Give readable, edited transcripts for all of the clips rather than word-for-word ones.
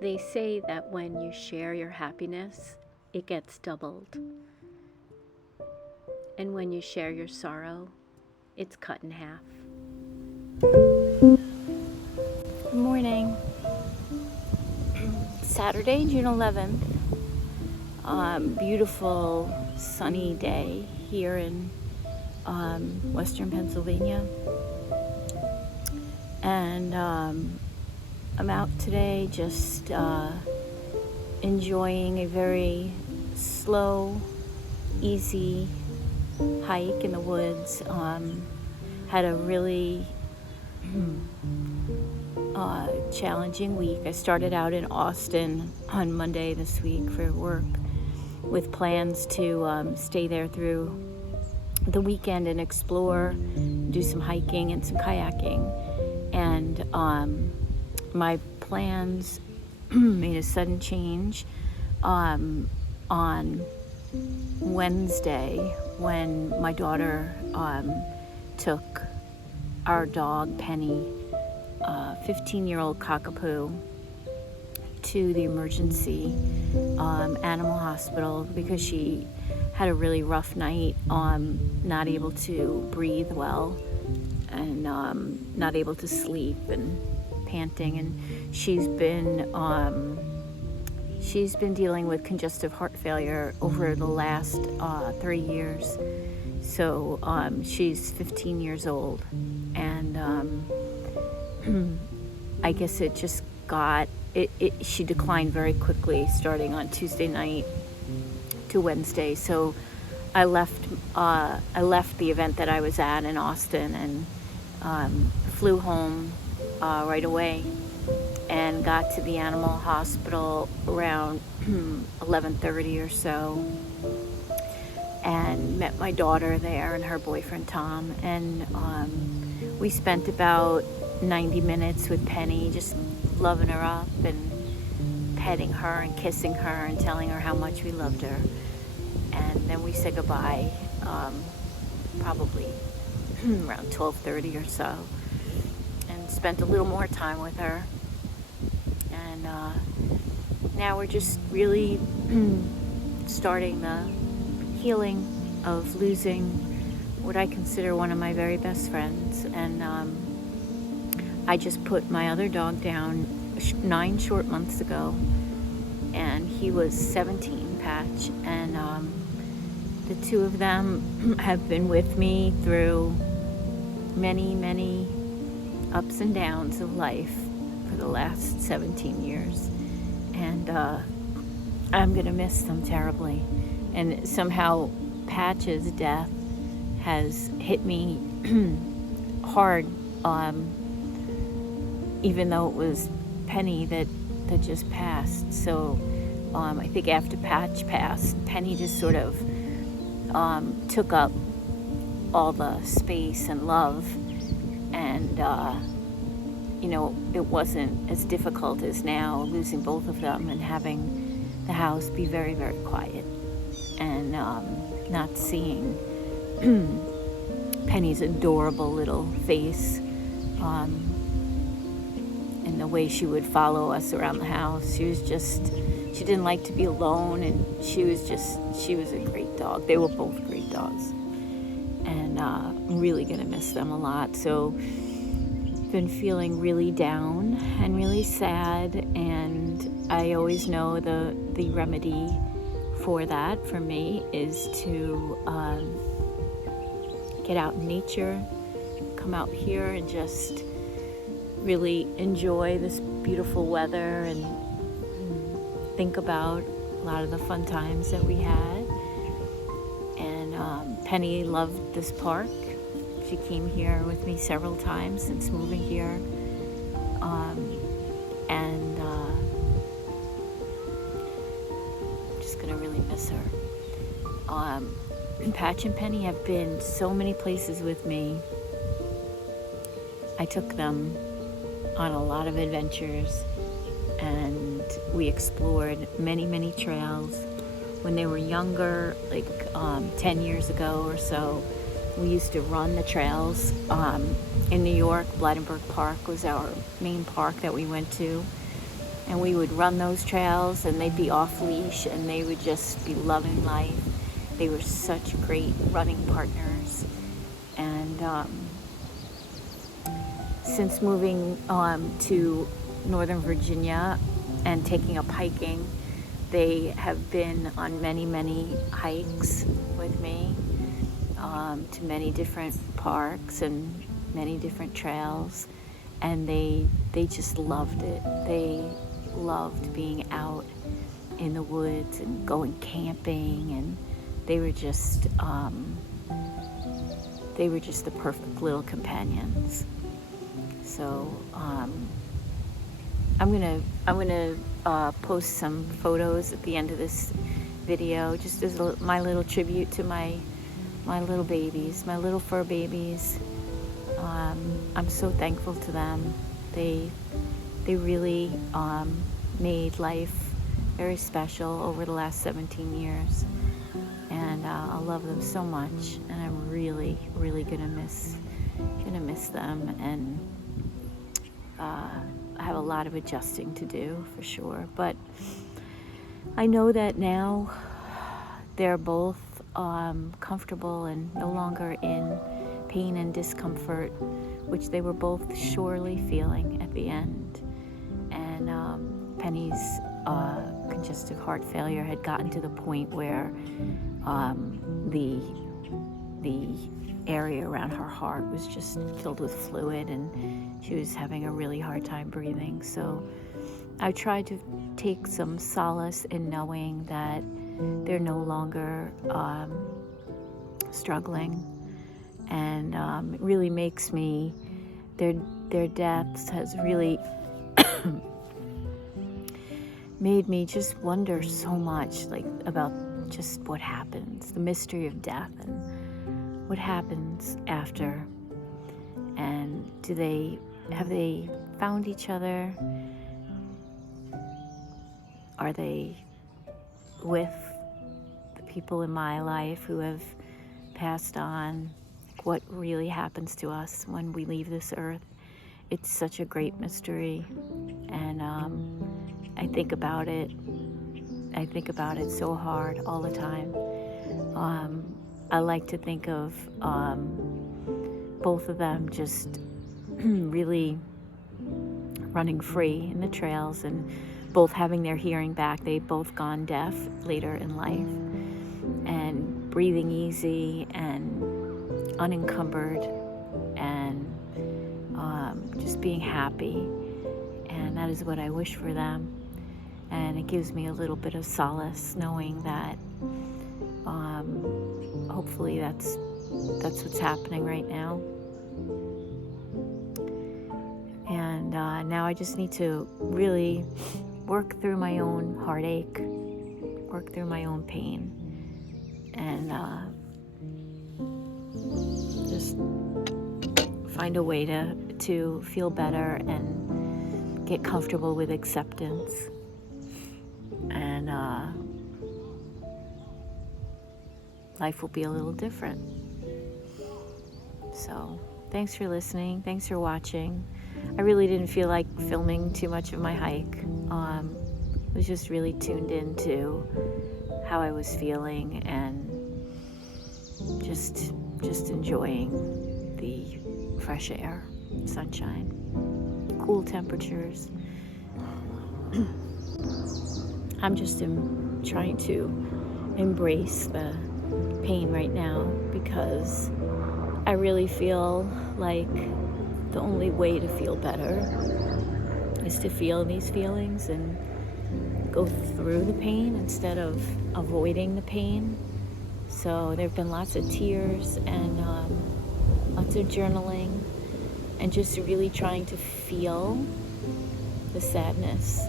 They say that when you share your happiness, it gets doubled. And when you share your sorrow, it's cut in half. Good morning. Saturday, June 11th. Beautiful sunny day here in Western Pennsylvania. And I'm out today just enjoying a very slow, easy hike in the woods. Had a really challenging week. I started out in Austin on Monday this week for work with plans to stay there through the weekend and explore, do some hiking and some kayaking. And my plans made a sudden change on Wednesday when my daughter took our dog Penny, 15-year-old cockapoo, to the emergency animal hospital because she had a really rough night, not able to breathe well and not able to sleep and panting, and she's been dealing with congestive heart failure over the last 3 years. So she's 15 years old, and I guess it just got she declined very quickly starting on Tuesday night to Wednesday. So I left the event that I was at in Austin and flew home right away and got to the animal hospital around 11:30 or so, and met my daughter there and her boyfriend Tom, and we spent about 90 minutes with Penny, just loving her up and petting her and kissing her and telling her how much we loved her. And then we said goodbye, probably around 12:30 or so, and spent a little more time with her. And now we're just really starting the healing of losing what I consider one of my very best friends. And I just put my other dog down 9 short months ago, and he was 17, Patch, and the two of them have been with me through many, many ups and downs of life for the last 17 years, and I'm gonna miss them terribly. And somehow Patch's death has hit me hard, even though it was Penny that just passed. So I think after Patch passed, Penny just sort of took up all the space and love, and it wasn't as difficult as now, losing both of them and having the house be very, very quiet, and not seeing Penny's adorable little face, and the way she would follow us around the house. She didn't like to be alone, and she was a great dog. They were both great dogs, and I'm really gonna miss them a lot. So been feeling really down and really sad, and I always know the remedy for that for me is to get out in nature, come out here and just really enjoy this beautiful weather and think about a lot of the fun times that we had. And Penny loved this park. She came here with me several times since moving here, and I'm just gonna really miss her. Patch and Penny have been so many places with me. I took them on a lot of adventures, and we explored many, many trails. When they were younger, like 10 years ago or so, we used to run the trails. In New York, Blydenburg Park was our main park that we went to. And we would run those trails, and they'd be off leash, and they would just be loving life. They were such great running partners. And since moving to Northern Virginia and taking up hiking, they have been on many, many hikes with me to many different parks and many different trails. And they just loved it. They loved being out in the woods and going camping, and they were just the perfect little companions. So I'm gonna post some photos at the end of this video, just as my little tribute to my little babies, my little fur babies. I'm so thankful to them. They really made life very special over the last 17 years, and I love them so much, and I'm really, really gonna miss them, and I have a lot of adjusting to do for sure. But I know that now they're both comfortable and no longer in pain and discomfort, which they were both surely feeling at the end. And Penny's congestive heart failure had gotten to the point where the area around her heart was just filled with fluid, and she was having a really hard time breathing. So I tried to take some solace in knowing that they're no longer struggling, and it really makes me, their deaths has really made me just wonder so much, like, about just what happens, the mystery of death, and what happens after. And have they found each other? Are they with the people in my life who have passed on? What really happens to us when we leave this earth? It's such a great mystery, and I think about it so hard all the time. I like to think of both of them just really running free in the trails, and both having their hearing back. They've both gone deaf later in life, and breathing easy and unencumbered, and just being happy. And that is what I wish for them. And it gives me a little bit of solace knowing that hopefully that's what's happening right now. And now I just need to really work through my own heartache, work through my own pain, and just find a way to feel better and get comfortable with acceptance. And life will be a little different. So thanks for listening. Thanks for watching. I really didn't feel like filming too much of my hike. I was just really tuned into how I was feeling, and just enjoying the fresh air, sunshine, cool temperatures. I'm just trying to embrace the pain right now, because I really feel like the only way to feel better is to feel these feelings and go through the pain instead of avoiding the pain. So there have been lots of tears and lots of journaling, and just really trying to feel the sadness,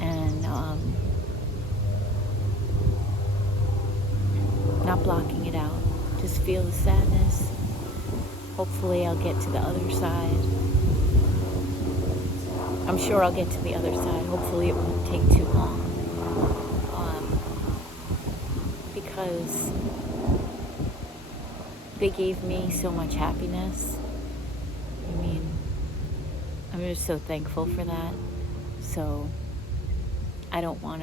and not blocking it out. Just feel the sadness. Hopefully I'll get to the other side I'm sure I'll get to the other side. Hopefully it won't take too long. Because they gave me so much happiness. I mean, I'm just so thankful for that. So I want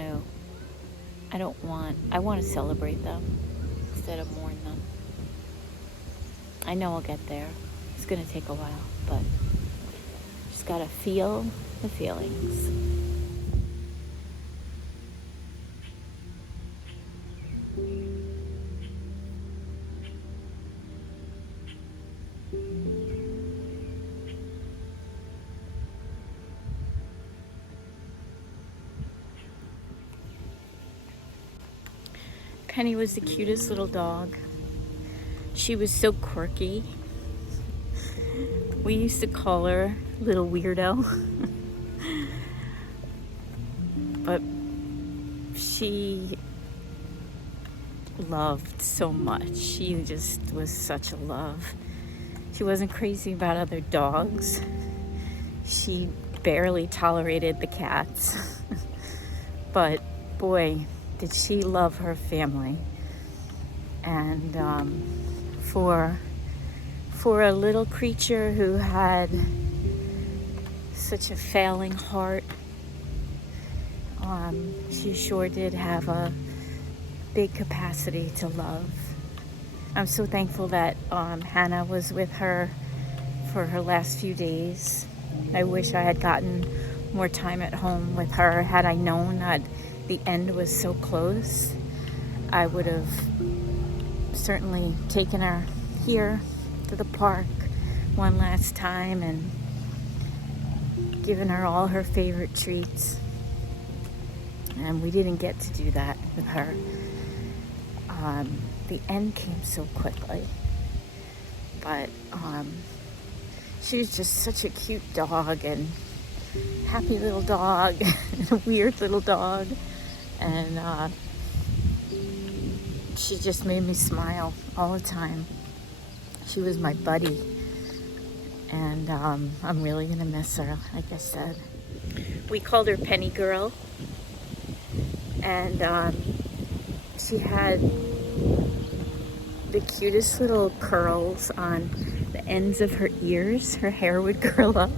to celebrate them instead of mourn them. I know I'll get there. It's going to take a while, but just got to feel the feelings. Penny was the cutest little dog. She was so quirky. We used to call her Little Weirdo. But she loved so much. She just was such a love. She wasn't crazy about other dogs. She barely tolerated the cats. But boy, did she love her family. And for a little creature who had such a failing heart, she sure did have a big capacity to love. I'm so thankful that Hannah was with her for her last few days. I wish I had gotten more time at home with her. Had I known that the end was so close, I would have certainly taken her here to the park one last time and given her all her favorite treats. And we didn't get to do that with her. The end came so quickly. But she was just such a cute dog, and happy little dog, and a weird little dog. And she just made me smile all the time. She was my buddy. And I'm really going to miss her, like I said. We called her Penny Girl. And she had the cutest little curls on the ends of her ears. Her hair would curl up.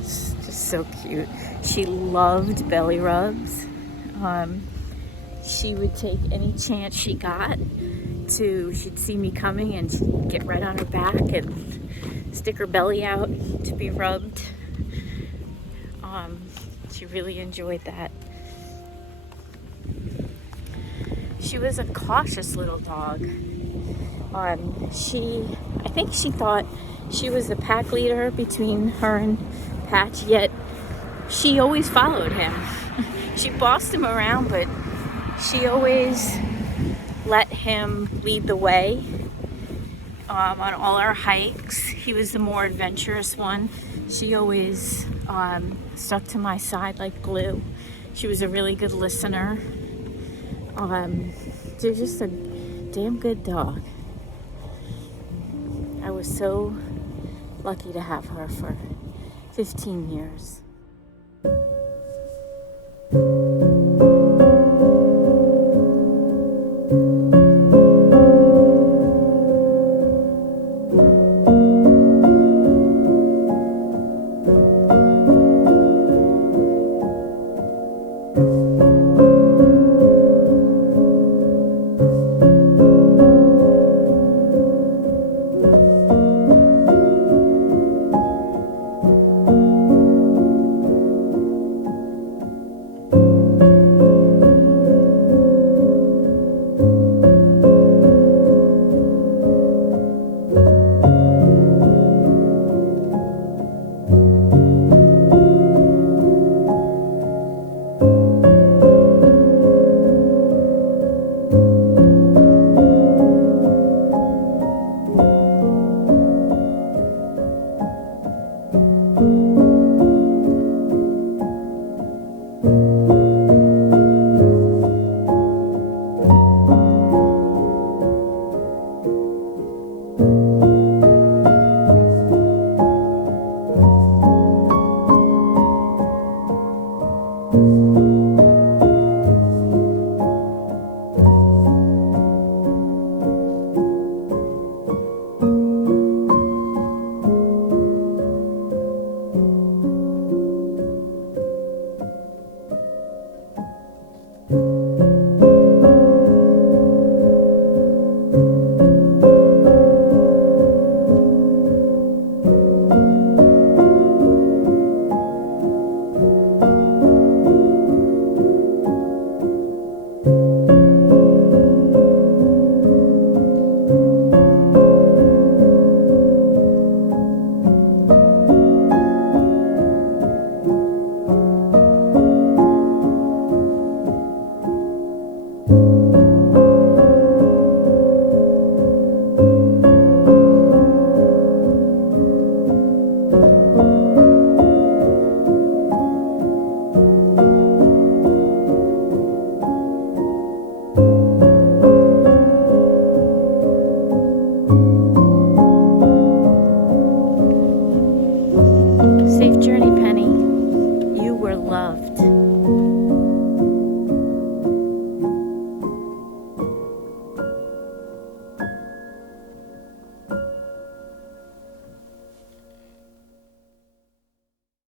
It's just so cute. She loved belly rubs. She would take any chance she got she'd see me coming and she'd get right on her back and stick her belly out to be rubbed. She really enjoyed that. She was a cautious little dog. I think she thought she was the pack leader between her and Patch, yet she always followed him. She bossed him around, but she always let him lead the way on all our hikes. He was the more adventurous one. She always stuck to my side like glue. She was a really good listener. They're just a damn good dog. I was so lucky to have her for 15 years. loved.